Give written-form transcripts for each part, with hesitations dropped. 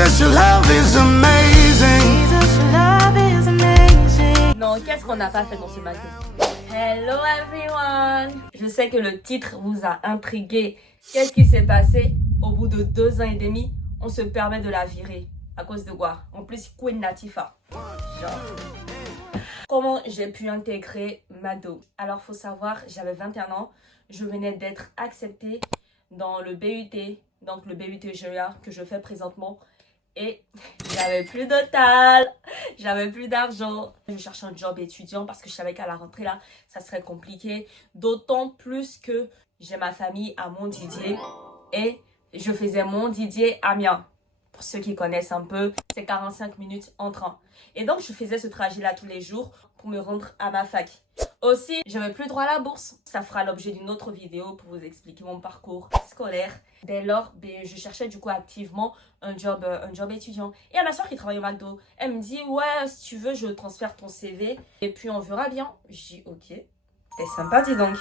Jesus, your love is amazing. Jesus, your love is amazing. Non, qu'est-ce qu'on n'a pas fait dans ce McDo? Hello everyone! Je sais que le titre vous a intrigué. Qu'est-ce qui s'est passé? Au bout de 2 ans et demi, on se permet de la virer. À cause de quoi? En plus, Queen Latifah. Genre. Comment j'ai pu intégrer McDo? Alors, faut savoir, j'avais 21 ans. Je venais d'être acceptée dans le BUT, donc le BUT GEA que je fais présentement. Et j'avais plus de tal, j'avais plus d'argent. Je cherchais un job étudiant parce que je savais qu'à la rentrée là, ça serait compliqué. D'autant plus que j'ai ma famille à Montdidier et je faisais Montdidier Amiens. Pour ceux qui connaissent un peu, c'est 45 minutes en train. Et donc je faisais ce trajet là tous les jours pour me rendre à ma fac. Aussi, j'avais plus droit à la bourse. Ça fera l'objet d'une autre vidéo pour vous expliquer mon parcours scolaire. Dès lors, je cherchais du coup activement un job étudiant. Et à ma soeur qui travaille au McDo, elle me dit ouais, si tu veux, je transfère ton CV et puis on verra bien. Je dis ok, t'es sympa, dis donc.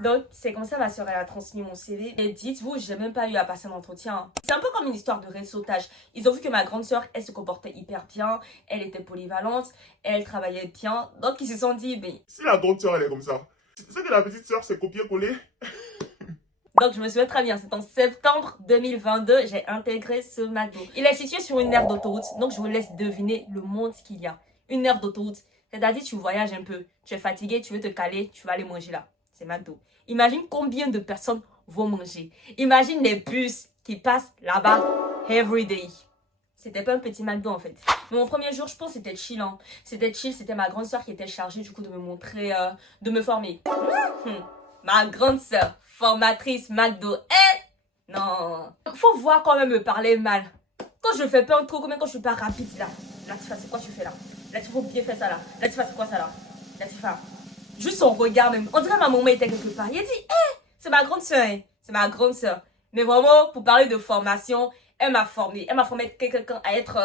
Donc, c'est comme ça ma soeur elle a transmis mon CV. Et dites-vous, j'ai même pas eu à passer un entretien. C'est un peu comme une histoire de réseautage. Ils ont vu que ma grande soeur, elle se comportait hyper bien. Elle était polyvalente. Elle travaillait bien. Donc, ils se sont dit, mais... Si la grande sœur, elle est comme ça, c'est que la petite sœur, c'est copier-coller. Donc, je me souviens très bien. C'est en septembre 2022, j'ai intégré ce McDo. Il est situé sur une aire d'autoroute. Donc, je vous laisse deviner le monde qu'il y a. Une aire d'autoroute. C'est-à-dire, tu voyages un peu. Tu es fatigué, tu veux te caler, tu vas aller manger là. C'est McDo. Imagine combien de personnes vont manger. Imagine les bus qui passent là-bas every day. C'était pas un petit McDo en fait. Mais mon premier jour, je pense, c'était chill. Hein. C'était chill, c'était ma grande soeur qui était chargée du coup de me montrer, de me former. Ma grande soeur, formatrice McDo. Non. Faut voir quand même me parler mal. Quand je fais pas un truc, même quand je suis pas rapide là. Latifah, c'est quoi tu fais là? Latifah, faut bien faire ça là. Latifah, c'est quoi ça là? Latifah. Juste son regard même. On dirait que ma maman était quelque part. Il a dit, c'est ma grande soeur. Hein. C'est ma grande soeur. Mais vraiment, pour parler de formation, elle m'a formée. Elle m'a formé quelqu'un à être,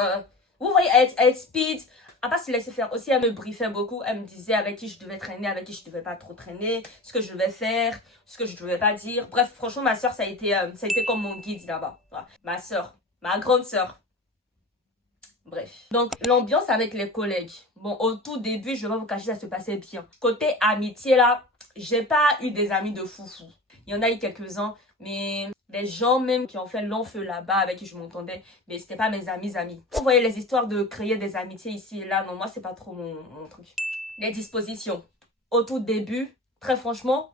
vous voyez, à être speed. À pas se laisser faire. Aussi, elle me briefait beaucoup. Elle me disait avec qui je devais traîner, avec qui je devais pas trop traîner, ce que je devais faire, ce que je devais pas dire. Bref, franchement, ma soeur, ça a été comme mon guide là-bas. Voilà. Ma soeur, ma grande soeur. Bref. Donc, l'ambiance avec les collègues. Bon, au tout début, je vais pas vous cacher, ça se passait bien. Côté amitié, là, j'ai pas eu des amis de foufou. Il y en a eu quelques-uns, mais les gens même qui ont fait long feu là-bas, avec qui je m'entendais, mais c'était pas mes amis. Vous voyez les histoires de créer des amitiés ici et là, non, moi, c'est pas trop mon truc. Les dispositions. Au tout début, très franchement,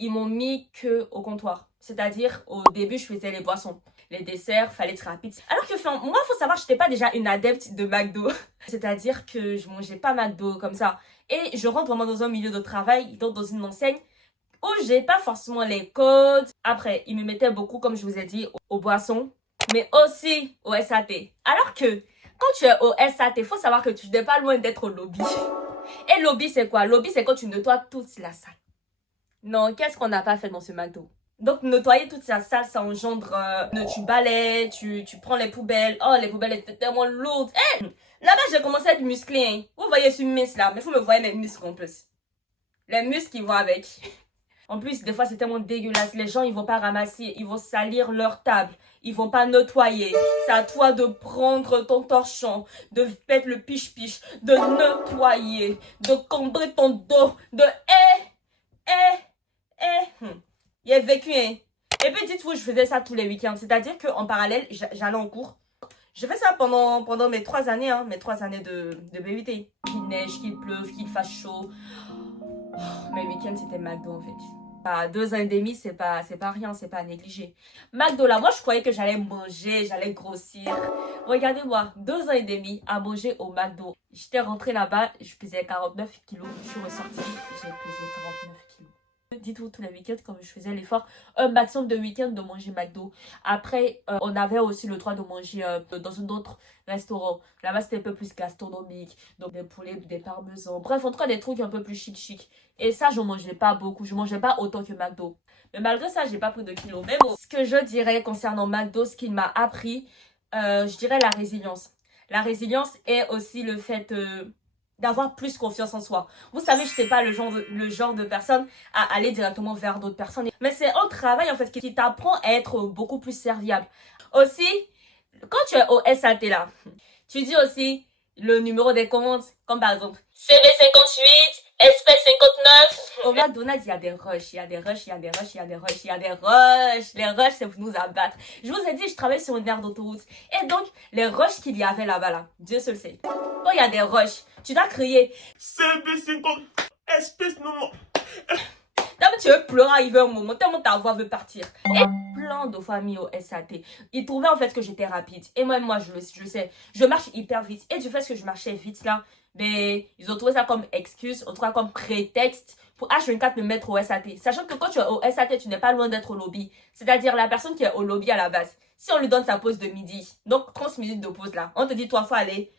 ils m'ont mis que au comptoir. C'est-à-dire, au début, je faisais les boissons. Les desserts, fallait être rapide. Alors que moi, il faut savoir, je n'étais pas déjà une adepte de McDo. C'est-à-dire que je mangeais pas McDo comme ça. Et je rentre vraiment dans un milieu de travail, donc dans une enseigne, où j'ai pas forcément les codes. Après, ils me mettaient beaucoup, comme je vous ai dit, aux boissons, mais aussi au SAT. Alors que, quand tu es au SAT, il faut savoir que tu n'es pas loin d'être au lobby. Et lobby, c'est quoi? Lobby, c'est quand tu nettoies toute la salle. Non, qu'est-ce qu'on n'a pas fait dans ce McDo? Donc, nettoyer toute la salle, ça engendre... tu balais, tu prends les poubelles. Oh, les poubelles étaient tellement lourdes. Là-bas, j'ai commencé à être musclée. Hein. Vous voyez, je suis mince là. Mais il faut me voir mes muscles en plus. Les muscles qui vont avec. En plus, des fois, c'est tellement dégueulasse. Les gens, ils vont pas ramasser. Ils vont salir leur table. Ils vont pas nettoyer. C'est à toi de prendre ton torchon, de mettre le piche-piche, de nettoyer, de combrer ton dos, de... Il a vécu, hein. Et puis, dites-vous, je faisais ça tous les week-ends. C'est-à-dire qu'en parallèle, j'allais en cours. Je fais ça pendant mes 3 années, hein, mes 3 années de BUT. Qu'il neige, qu'il pleuve, qu'il fasse chaud. Oh, mes week-ends, c'était McDo, en fait. À 2 ans et demi, c'est pas rien, c'est pas à négliger. McDo, là, moi, je croyais que j'allais manger, j'allais grossir. Regardez-moi, 2 ans et demi à manger au McDo. J'étais rentrée là-bas, je pesais 49 kilos. Je suis ressortie, j'ai pesé 49 kilos. Dites-vous tous les week-ends, comme je faisais l'effort, un maximum de week-end de manger McDo. Après, on avait aussi le droit de manger dans un autre restaurant. Là-bas, c'était un peu plus gastronomique. Donc, des poulets, des parmesans. Bref, en tout cas, des trucs un peu plus chic. Et ça, je ne mangeais pas beaucoup. Je ne mangeais pas autant que McDo. Mais malgré ça, j'ai pas pris de kilos. Mais bon, ce que je dirais concernant McDo, ce qu'il m'a appris, je dirais la résilience. La résilience est aussi le fait... d'avoir plus confiance en soi. Vous savez, je n'étais pas le genre de personne à aller directement vers d'autres personnes. Mais c'est un travail, en fait, qui t'apprend à être beaucoup plus serviable. Aussi, Quand tu es au SAT là, tu dis aussi le numéro des comptes, comme par exemple CV58, SP59. Au McDonald's, il y a des rushs, il y a des rushs, il y a des rushs, il y a des rushs, il y a des rushs. Les rushs, c'est pour nous abattre. Je vous ai dit, je travaille sur une aire d'autoroute. Et donc, les rushs qu'il y avait là-bas, là, Dieu seul sait. Quand il y a des rushs, tu dois crier. CB50, espèce non. D'abord, tu veux pleurer arriver un moment, tellement ta voix veut partir. Et plein de familles au SAT, ils trouvaient en fait que j'étais rapide. Et moi, je sais, je marche hyper vite. Et du fait que je marchais vite là, mais ils ont trouvé ça comme excuse, ont trouvé ça comme prétexte pour H24 me mettre au SAT. Sachant que quand tu es au SAT, tu n'es pas loin d'être au lobby. C'est-à-dire la personne qui est au lobby à la base. Si on lui donne sa pause de midi, donc 30 minutes de pause là, on te dit, toi, faut aller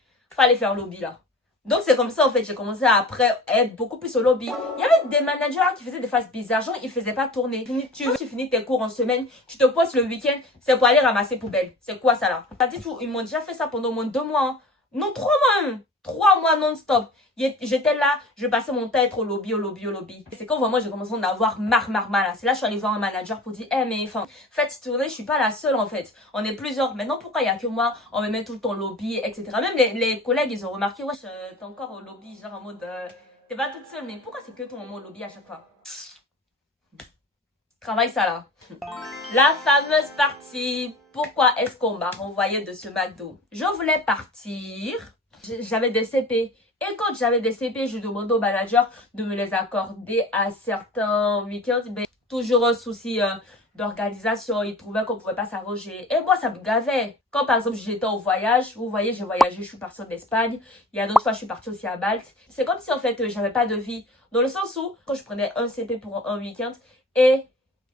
faire lobby là. Donc c'est comme ça en fait, j'ai commencé à après être beaucoup plus au lobby. Il y avait des managers qui faisaient des phases bizarres, genre ils faisaient pas tourner. Tu finis tes cours en semaine, tu te poses le week-end, c'est pour aller ramasser poubelle. C'est quoi ça là? T'as dit tout, ils m'ont déjà fait ça pendant au moins 2 mois. Hein. Non, 3 mois même. 3 mois non-stop. J'étais là, je passais mon temps à être au lobby. C'est quand vraiment j'ai commencé à en avoir marre là. C'est là que je suis allée voir un manager pour dire, mais enfin, faites tourner, je suis pas la seule en fait. On est plusieurs. Maintenant, pourquoi il y a que moi? On me met tout le temps au lobby, etc. Même les collègues, ils ont remarqué, wesh, t'es encore au lobby, genre en mode, t'es pas toute seule, mais pourquoi c'est que ton moment au lobby à chaque fois? Travaille ça là. La fameuse partie. Pourquoi est-ce qu'on m'a renvoyé de ce McDo? Je voulais partir. J'avais des CP. Et quand j'avais des CP, je demandais au manager de me les accorder à certains week-ends. Mais toujours un souci d'organisation. Il trouvait qu'on ne pouvait pas s'arranger. Et moi, ça me gavait. Quand par exemple, j'étais en voyage, vous voyez, j'ai voyagé, je suis partie en Espagne. Il y a d'autres fois, je suis partie aussi à Malte. C'est comme si en fait, j'avais pas de vie. Dans le sens où, quand je prenais un CP pour un week-end et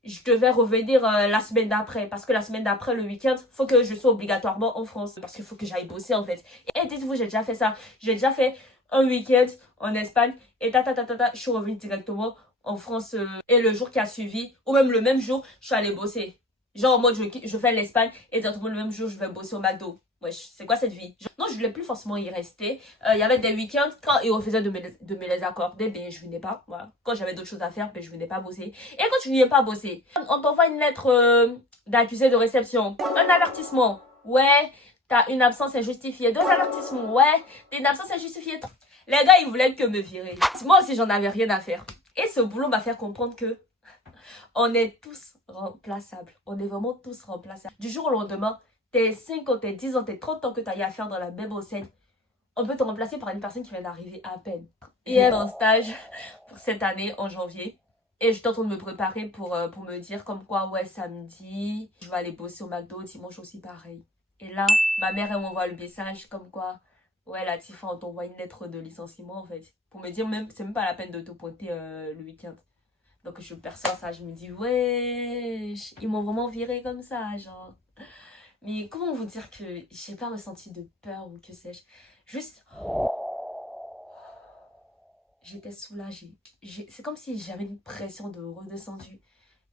je devais revenir la semaine d'après. Parce que la semaine d'après, le week-end, faut que je sois obligatoirement en France. Parce qu'il faut que j'aille bosser, en fait. Et dites-vous, j'ai déjà fait ça. J'ai déjà fait un week-end en Espagne. Et je suis revenue directement en France. Et le jour qui a suivi, ou même le même jour, je suis allée bosser. Genre en mode, je fais l'Espagne. Et directement le même jour, je vais bosser au McDo. Wesh, c'est quoi cette vie? Non, je voulais plus forcément y rester. Il y avait des week-ends, quand ils refusaient de me les accorder, ben je venais pas. Voilà. Quand j'avais d'autres choses à faire, ben je venais pas bosser. Et quand tu viens pas bosser, on t'envoie une lettre d'accusé de réception. Un avertissement. Ouais, t'as une absence injustifiée. 2 avertissements. Ouais, t'as une absence injustifiée. Les gars, ils voulaient que me virer. Moi aussi, j'en avais rien à faire. Et ce boulot m'a fait comprendre que on est tous remplaçables. On est vraiment tous remplaçables. Du jour au lendemain, tes 5 ans, tes 10 ans, tes 30 ans que tu as eu à faire dans la même enseigne, on peut te remplacer par une personne qui vient d'arriver à peine. Hier, en stage pour cette année, en janvier. Et j'étais en train de me préparer pour me dire comme quoi, ouais, samedi, je vais aller bosser au McDo, dimanche aussi pareil. Et là, ma mère, elle m'envoie le message comme quoi, ouais, Latifa, on t'envoie une lettre de licenciement en fait. Pour me dire, c'est même pas la peine de te pointer le week-end. Donc je perçois ça, je me dis, ouais, ils m'ont vraiment viré comme ça, genre. Mais comment vous dire que j'ai pas ressenti de peur ou que sais-je. Juste, j'étais soulagée. C'est comme si j'avais une pression de redescendue.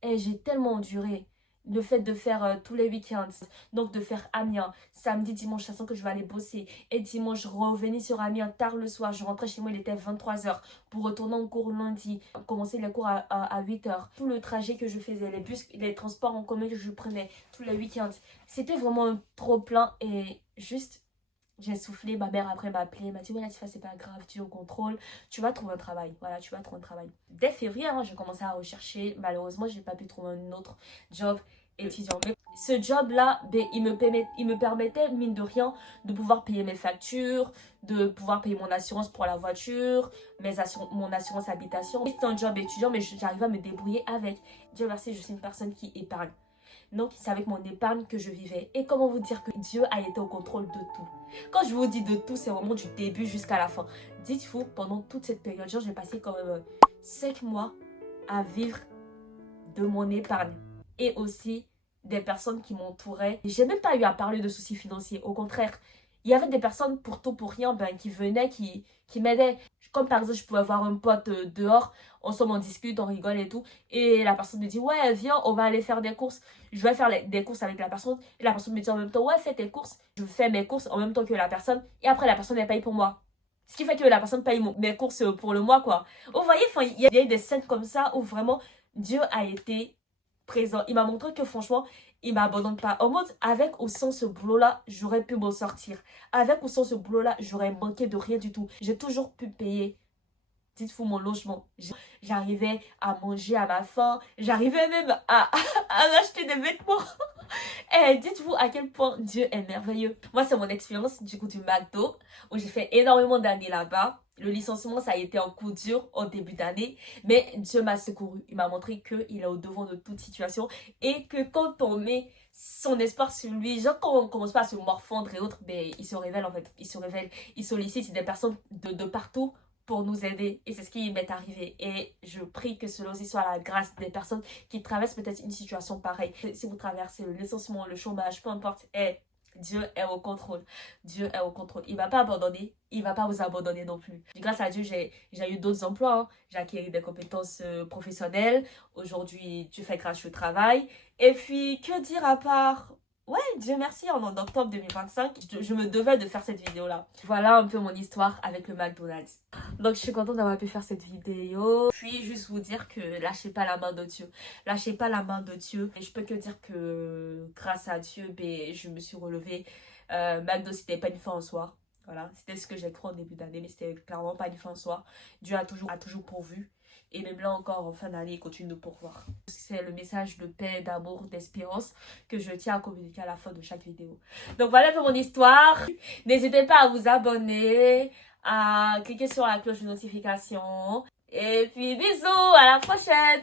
Et j'ai tellement enduré le fait de faire tous les week-ends. Donc de faire Amiens, samedi, dimanche, sachant que je vais aller bosser. Et dimanche, je revenais sur Amiens tard le soir. Je rentrais chez moi, il était 23h. Pour retourner en cours lundi, commencer les cours à 8h. Tout le trajet que je faisais, les bus, les transports en commun que je prenais tous les week-ends. C'était vraiment un trop plein et juste... J'ai soufflé, ma mère après m'a appelé, m'a dit ouais Latifa c'est pas grave, tu es au contrôle, tu vas trouver un travail, voilà tu vas trouver un travail. Dès février, j'ai commencé à rechercher, malheureusement j'ai pas pu trouver un autre job étudiant. Mais ce job là, il me permettait mine de rien de pouvoir payer mes factures, de pouvoir payer mon assurance pour la voiture, mon assurance habitation. C'était un job étudiant mais j'arrivais à me débrouiller avec. Dieu merci, je suis une personne qui épargne. Donc, c'est avec mon épargne que je vivais. Et comment vous dire que Dieu a été au contrôle de tout. Quand je vous dis de tout, c'est vraiment du début jusqu'à la fin. Dites-vous, pendant toute cette période, j'ai passé quand même 5 mois à vivre de mon épargne. Et aussi des personnes qui m'entouraient. J'ai même pas eu à parler de soucis financiers. Au contraire, il y avait des personnes pour tout, pour rien, qui venaient, qui m'aidaient. Comme par exemple, je pouvais avoir un pote dehors, ensemble on discute, on rigole et tout. Et la personne me dit, ouais, viens, on va aller faire des courses. Je vais faire des courses avec la personne. Et la personne me dit en même temps, ouais, fais tes courses. Je fais mes courses en même temps que la personne. Et après, la personne, elle paye pour moi. Ce qui fait que la personne paye mes courses pour le mois, quoi. Vous voyez, il y a eu des scènes comme ça où vraiment Dieu a été présent. Il m'a montré que franchement, il m'abandonne pas. En mode, avec ou sans ce boulot-là, j'aurais pu m'en sortir. Avec ou sans ce boulot-là, j'aurais manqué de rien du tout. J'ai toujours pu payer, dites-vous, mon logement. J'arrivais à manger à ma faim. J'arrivais même à acheter des vêtements. Et dites-vous à quel point Dieu est merveilleux. Moi, c'est mon expérience du coup du McDo, où j'ai fait énormément d'années là-bas. Le licenciement, ça a été un coup dur au début d'année, mais Dieu m'a secouru. Il m'a montré qu'il est au devant de toute situation et que quand on met son espoir sur lui, genre quand on commence pas à se morfondre et autres, ben, il se révèle en fait. Il se révèle, il sollicite des personnes de partout pour nous aider. Et c'est ce qui m'est arrivé. Et je prie que cela aussi soit la grâce des personnes qui traversent peut-être une situation pareille. Si vous traversez le licenciement, le chômage, peu importe, Dieu est au contrôle. Dieu est au contrôle. Il ne va pas abandonner. Il ne va pas vous abandonner non plus. Grâce à Dieu, j'ai eu d'autres emplois. Hein. J'ai acquis des compétences professionnelles. Aujourd'hui, tu fais grâce au travail. Et puis, que dire à part... Ouais, Dieu merci, en octobre 2025, je me devais de faire cette vidéo-là. Voilà un peu mon histoire avec le McDonald's. Donc, je suis contente d'avoir pu faire cette vidéo. Puis, juste vous dire que lâchez pas la main de Dieu. Lâchez pas la main de Dieu. Et je peux que dire que grâce à Dieu, ben, je me suis relevée. McDo, c'était pas une fin en soi. Voilà, c'était ce que j'ai cru en début d'année, mais c'était clairement pas une fin en soi. Dieu a toujours pourvu. Et même là encore, en fin d'année, il continue de pourvoir. C'est le message de paix, d'amour, d'espérance que je tiens à communiquer à la fin de chaque vidéo. Donc voilà pour mon histoire. N'hésitez pas à vous abonner, à cliquer sur la cloche de notification. Et puis bisous, à la prochaine!